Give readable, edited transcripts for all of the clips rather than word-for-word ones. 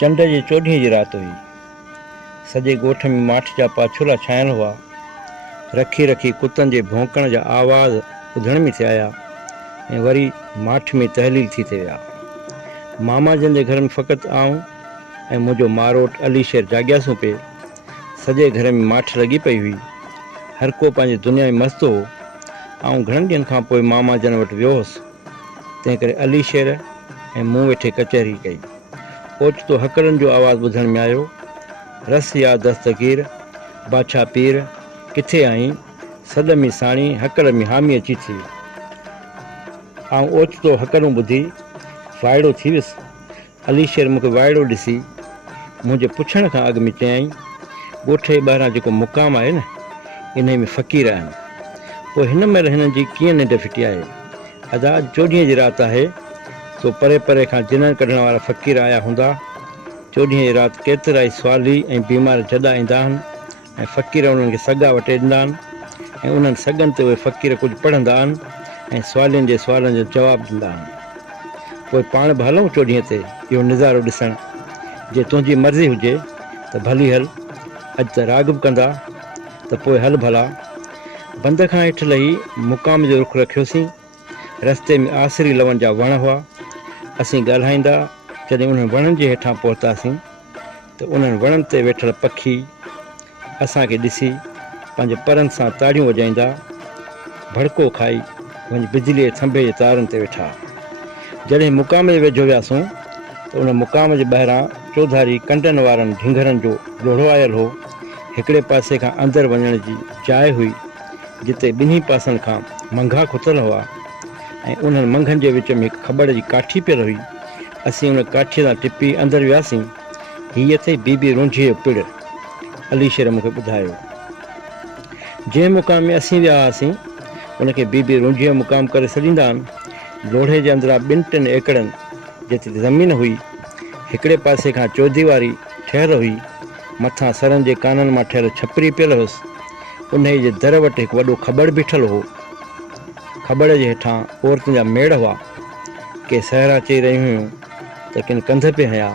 चंड जे 14 जी रात हुई। सॼे ॻोठ में माठ जा पाछोला छायल हुआ। रखी रखी कुतनि जे भौंकण जा आवाज़ ॿुधण में थिया आया ऐं वरी माठ में तहलील थी थे विया। मामा जन जे घर में फ़क़ति आऊं ऐं मुंहिंजो मारोट अली शेर जाॻियासूं पिए। सॼे घर में माठ लॻी पई हुई। हर को पंहिंजी दुनिया में मस्तु हो। आऊं घणनि ॾींहंनि खां पोइ मामा जन वटि वियो हुउसि। तंहिं करे अली शेर ऐं मूं वेठे कचहरी कई। ओचितो हकड़नि जो आवाज़ु ॿुधण में आयो। रस या दस्तगीर बादशाह पीर किथे आहीं? सॾ में साणी हकड़ में हामी अची थी। आऊं ओचितो हकड़ूं ॿुधी वाइड़ो थी वियुसि। अली शेर मूंखे वाइड़ो ॾिसी मुंहिंजे पुछण खां अॻु में चयाईं, ॻोठ जे ॿाहिरां जेको मुक़ाम आहे न, इन में फ़क़ीर आहिनि। पोइ हिन महिल हिननि जी कीअं निंड फिटी आहे? अदा 14 जी राति आहे, सो परे परे खां जिन कढण वारा फ़क़ीर आया हूंदा। 14 जी राति केतिरा ई सुवाली ऐं बीमार जॾा ईंदा आहिनि ऐं फ़क़ीर उन्हनि खे सॻा वटे ॾींदा आहिनि ऐं उन्हनि सॻनि ते उहे फ़क़ीर कुझु पढ़ंदा आहिनि ऐं सुवालियुनि जे सुवालनि जो जवाबु ॾींदा आहिनि। पोइ पाण बि हलूं 14 ते इहो नज़ारो ॾिसणु। जे तुंहिंजी मर्ज़ी हुजे त भली हल। अॼु त राग बि कंदा त पोइ हल भला। बंद खां हेठि लही मुक़ाम जो रुख़ रखियोसीं। रस्ते में आसरी लवनि जा वण हुआ। असीं ॻाल्हाईंदा जॾहिं उन्हनि वणनि जे हेठां पहुतासीं त उन्हनि वणनि ते वेठल पखी असांखे ॾिसी पंहिंजे परनि सां ताड़ियूं वॼाईंदा भड़को खाई वञी बिजलीअ जे थंभे जे तारुनि ते वेठा। जॾहिं मुक़ाम जे वेझो वियासीं त उन मुक़ाम जे ॿाहिरां चौधारी कंडनि वारनि ढिंगरनि जो ॾोढ़ो आयल हो। हिकिड़े पासे खां अंदरि वञण जी जाइ हुई जिते ॿिन्ही पासनि खां मंघा खुतल हुआ ऐं उन्हनि मंघनि जे विच में हिकु खॿड़ जी काठी पियल हुई। असीं उन काठीअ सां टिपी अंदरि वियासीं। हीअ अथई बीबी रुंझीअ जो पिड़, अली शेर मूंखे ॿुधायो। जंहिं मुक़ाम में असीं विया हुआसीं उनखे बीबी रुंझीअ जो मुक़ाम करे छॾींदा आहिनि। लोढ़े जे अंदरां 2-3 एकड़नि जेतिरी ज़मीन हुई। हिकिड़े पासे खां चौदीवारी ठहियलु हुई। मथां सरनि जे काननि मां ठहियलु छपरी पियल हुअसि। उन जे दर वटि हिकु वॾो खॿड़ बीठल हो। खॿड़ जे हेठां औरतुनि जा मेड़ हुआ। के सहरा चई रहियूं हुयूं त किन कंध पिया हया।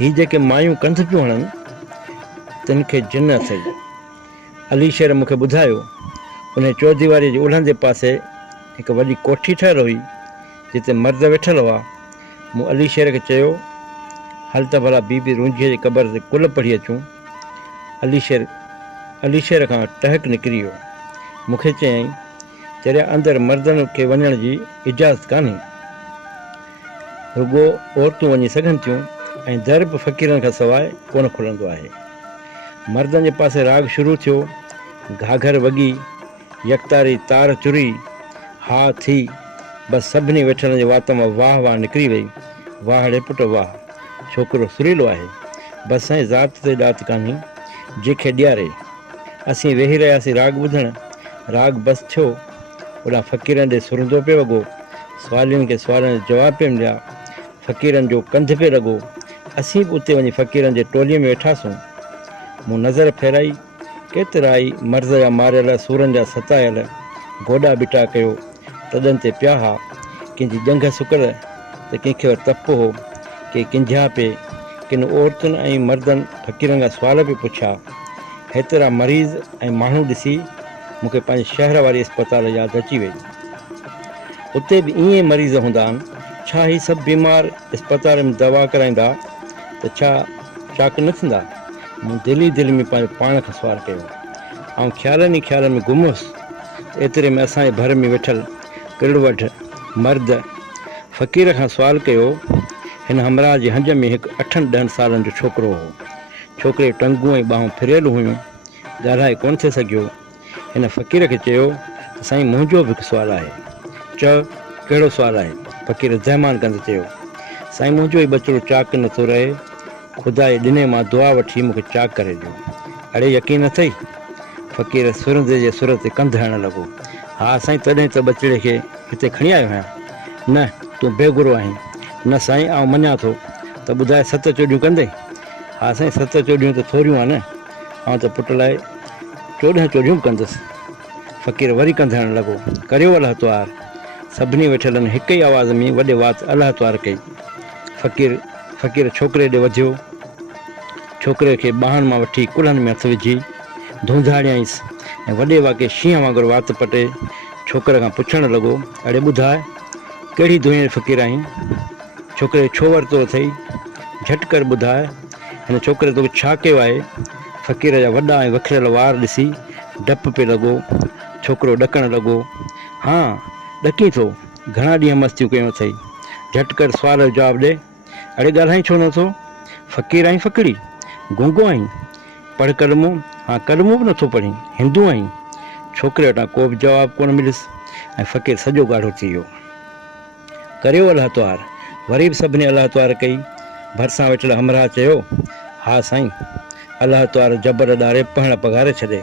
ही जेके मायूं कंध पियूं हणनि तिन खे जिन अथई। अली शेर मूंखे ॿुधायो। उन चौदीवारीअ जे उलहंदे पासे हिकु वॾी कोठी ठहियलु हुई जिते मर्द वेठल हुआ। मूं अली शेर खे चयो, हल त भला बीबी रुंझीअ जी क़बर ते कुल पढ़ी अचूं। अली शेर खां टहक निकिरी वियो। मूंखे चयईं, तेरे अंदरि मर्दनि खे वञण जी इजाज़त कान्हे, रुॻो औरतूं वञी सघनि थियूं ऐं दर बि फ़क़ीरनि खां सवाइ कोन खुलंदो आहे। मर्दनि जे पासे राग शुरू थियो। घाघर वॻी, यकतारी तार चुरी, हा थी, बसि सभिनी वेठलनि जे वात मां वाह वाह निकिरी वई। वाह रे पुट वाह, छोकिरो सुरीलो आहे। बसि साईं ज़ात ते ॾात कान्हे जंहिंखे ॾियारे। असीं वेही रहियासीं राग ॿुधण। राग बसि थियो। ओॾां फ़क़ीरनि ॾे सुरंदो पियो वॻो। सुवालियुनि खे सुवालनि जा जवाब पिया मिलिया। फ़क़ीरनि जो कंधु पियो लॻो। असीं बि उते वञी फ़क़ीरनि जे टोलीअ में वेठासीं। मूं नज़र फेराई। केतिरा ई मर्ज़ जा मारियल, सूरनि जा सतायल, गोॾा बिटा कयो तॾनि ते पिया हा। कंहिंजी ॼंघ सुकल त कंहिंखे वटि तप हो। के किंझा पिए। किन औरतुनि ऐं मर्दनि फ़क़ीरनि खां सुवाल बि पुछा। हेतिरा मरीज़ ऐं माण्हू ॾिसी मूंखे पंहिंजे शहर वारी अस्पताल यादि अची वई। उते बि ईअं मरीज़ हूंदा आहिनि। छा ही सभु बीमार अस्पताल में दवा कराईंदा त छा चाक न थींदा? मूं दिलि ई दिलि में पंहिंजे पाण खां सुवालु कयो। ऐं ख़्यालनि ई ख़्यालनि में गुम हुउसि त एतिरे में असांजे भर में वेठल किरवढ मर्द फ़क़ीर खां सुवालु कयो। हिन हमराह जे हंज में हिकु 8-10 सालनि जो छोकिरो हो। छोकिरे जूं टंगूं ऐं ॿाहूं फिरियल हुयूं। ॻाल्हाए कोन थिए सघियो। हिन फ़क़ीर खे चयो त साईं मुंहिंजो बि हिकु सुवालु आहे। चओ कहिड़ो सुवालु आहे? फ़क़ीर ज़हमान कंदे चयो, साईं मुंहिंजो ई बचिड़ो चाक नथो रहे। ख़ुदा जे ॾिने मां दुआ वठी मूंखे चाक करे ॾियो। अड़े यकीन अथई? फ़क़ीर सुरंदे जे सुर ते कंधु हणणु लॻो। हा साईं, तॾहिं त बचिड़े खे हिते खणी आयो आहियां। न, तूं बेगुरो आहीं। न साईं, आउं मञा थो। त ॿुधाए 7 चोॾियूं कंदे? हा साईं, 7 चोॾियूं त थोरियूं आहिनि। आउं त पुट लाइ 14 चोॾियूं बि कंदुसि। फ़क़ीर वरी कंधु हणणु लॻो। करियो अलाह त्वार। सभिनी वेठलनि हिक ई आवाज़ में वॾे वात अलाह त्वार कई। फ़क़ीर फ़क़ीर छोकिरे ॾे वधियो, छोकिरे खे ॿाहनि मां वठी कुल्हनि में हथु विझी धूंधाड़ियईंसि ऐं वॾे वाके शींहं वांगुरु वात पटे छोकिरे खां पुछणु लॻो, अड़े ॿुधाए कहिड़ी दुनिया फ़क़ीर आहीं? छोकिरे छो वरितो अथई? झटि कर ॿुधाए, हिन छोकिरे तोखे छा कयो आहे? फ़क़ीर जा वॾा ऐं वखिरियल वार ॾिसी डपु पिए लॻो। छोकिरो ॾकणु लॻो, हा ॾकीं थो, घणा ॾींहं मस्तियूं कयूं अथई, झटि कर सुवाल जो जवाबु ॾे। अड़े ॻाल्हाई छो नथो? फ़क़ीर आहीं फ़क़िड़ी, गूंगो आहीं? पढ़ कलमो? हा कलमो बि नथो पढ़ी, हिंदू आहीं? छोकिरे वटां को बि जवाबु कोन मिलियुसि ऐं फ़क़ीर सॼो ॻाढ़ो थी वियो। करियो अलाह त्वार? वरी बि सभिनी अलाह त्वार कई। भरिसां वेठल हमराह चयो, हा साईं, अलाह त्वार जबर ॾारे पहण पघारे छॾे।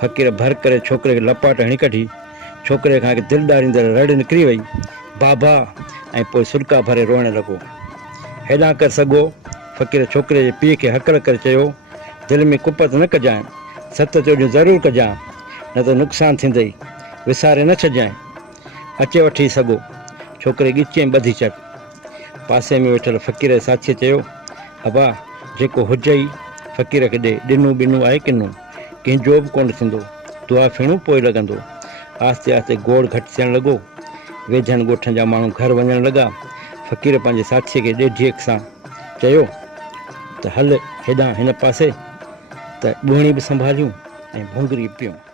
फ़क़ीर भर करे छोकिरे खे लपाट हणी कढी। छोकिरे खां हिकु दिलि ॾारींदड़ रड़ निकिरी वई, बाबा, ऐं पोइ सुरका भरे रोअणु लॻो। हेॾां कर सघो? फ़क़ीर छोकिरे जे पीउ खे हकड़ करे चयो, दिलि में कुपत न कजांइ, सत चोॾियूं ज़रूरु कजांइ, न त नुक़सानु थींदई, विसारे न छॾिजांइ। अचे वठी सघो, छोकिरे ॻिचीअ ॿधी छॾ। पासे में वेठल फ़क़ीर जे साथीअ चयो, अबा जेको हुजई फ़क़ीर खे ॾे, ॾिनू ॿिनू आहे किनू, कंहिंजो बि कोन थींदो, दुआ फिणू पोइ लॻंदो। आहिस्ते आहिस्ते गोड़ घटि थियणु लॻो। वेझनि ॻोठनि जा माण्हू घर वञणु लॻा। फ़क़ीर पंहिंजे साथीअ खे ॾेढीअ सां चयो त हल हेॾां हिन पासे त ॿूहणी बि संभालियूं ऐं भुंगरी पियूं।